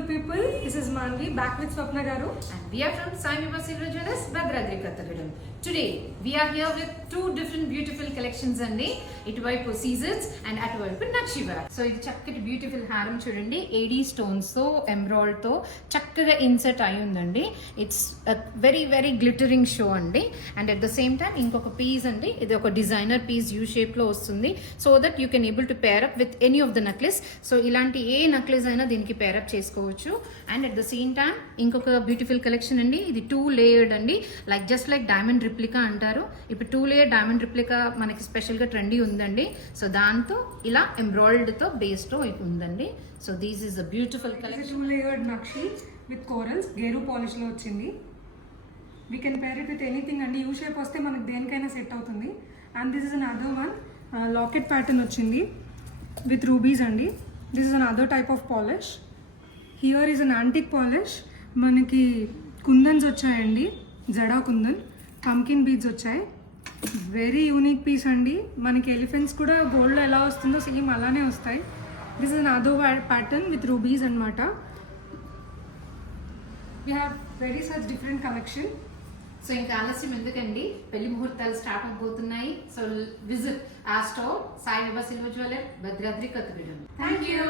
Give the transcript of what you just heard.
beautiful people. This is Manvi back with Swapna Garu. And we are from Sai Viva Silver Jewellers, Bhadradri Kottagudem. Today we are here with two different beautiful collections అండి. ఇటువైపు seasons and అటువైపు నక్షివా. So ఇది చక్కటి beautiful హారం చూడండి, AD stones తో emerald తో చక్కగా ఇన్సర్ట్ అయి ఉందండి. It's very very glittering show అండి. And at the same time ఇంకొక పీస్ అండి, ఇది ఒక డిజైనర్ పీస్ యూ షేప్ లో వస్తుంది. So that you can able to pair up with any of the necklace. So ఇలాంటి ఏ నెక్లెస్ అయినా దీనికి పేరప్ చేసుకోవచ్చు. And at the same time ఇంకొక బ్యూటిఫుల్ కలెక్షన్ అండి, ఇది 2 లేయర్డ్ అండి, like just like diamond replica అంటారు. ఇప్పుడు 2 లేయర్ డైమండ్ రిప్లికా మనకి స్పెషల్గా ట్రెండీ ఉందండి. సో దాంతో ఇలా ఎంబ్రాయిడరీతో బేస్తో ఉందండి. So these is a beautiful collection. 2 layered nakshi with corals గేరు పాలిష్లో వచ్చింది. We can pair it with anything అండి. యూ షేప్ వస్తే మనకి దేనికైనా సెట్ అవుతుంది. And this is another one locket pattern వచ్చింది విత్ రూబీస్ అండి. This is another type of polish. Here is an antique polish. మనకి కుందన్స్ వచ్చాయండి, జడా కుందన్, పంకిన్ బీడ్స్ వచ్చాయి. వెరీ యూనిక్ పీస్ అండి. మనకి ఎలిఫెంట్స్ కూడా గోల్డ్లో ఎలా వస్తుందో సేమ్ అలానే వస్తాయి. This is another pattern with rubies అనమాట. We have very such different collection. సో ఇంకా ఆలస్యం ఎందుకండి, పెళ్లి ముహూర్తాలు స్టార్ట్ అవబోతున్నాయి. సో విజిట్ ఆ store Sai Vibha silver jeweller, Bhadradri Kothagudem. Thank you.